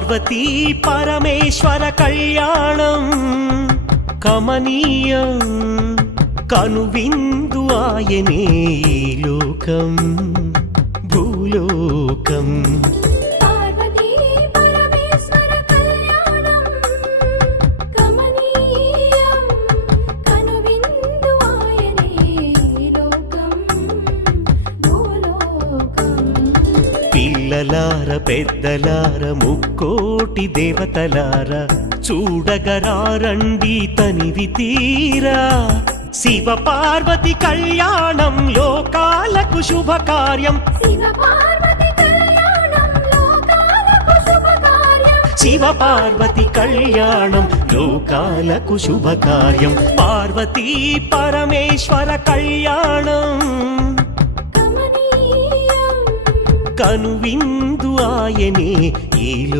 పార్వతీ పరమేశ్వర కళ్యాణం కమనీయం కనువిందు ఆయనే ఈ లోకం భూలోకం పార్వతీ పరమేశ్వర కళ్యాణం కమనీయం కనువిందు ఆయనే ఈ లోకం భూలోకం పిల్లలార పెద్దలార ముక్కోటి దేవతలార చూడగరారండి తనివి తీరా శివ పార్వతి కళ్యాణం లోకాలకు శుభకార్యం శివ పార్వతి కళ్యాణం లోకాలకు శుభకార్యం శివ పార్వతి కళ్యాణం లోకాలకు శుభకార్యం పార్వతీ పరమేశ్వర కళ్యాణం కమనీయం కనువిందు ఆయనే ఈ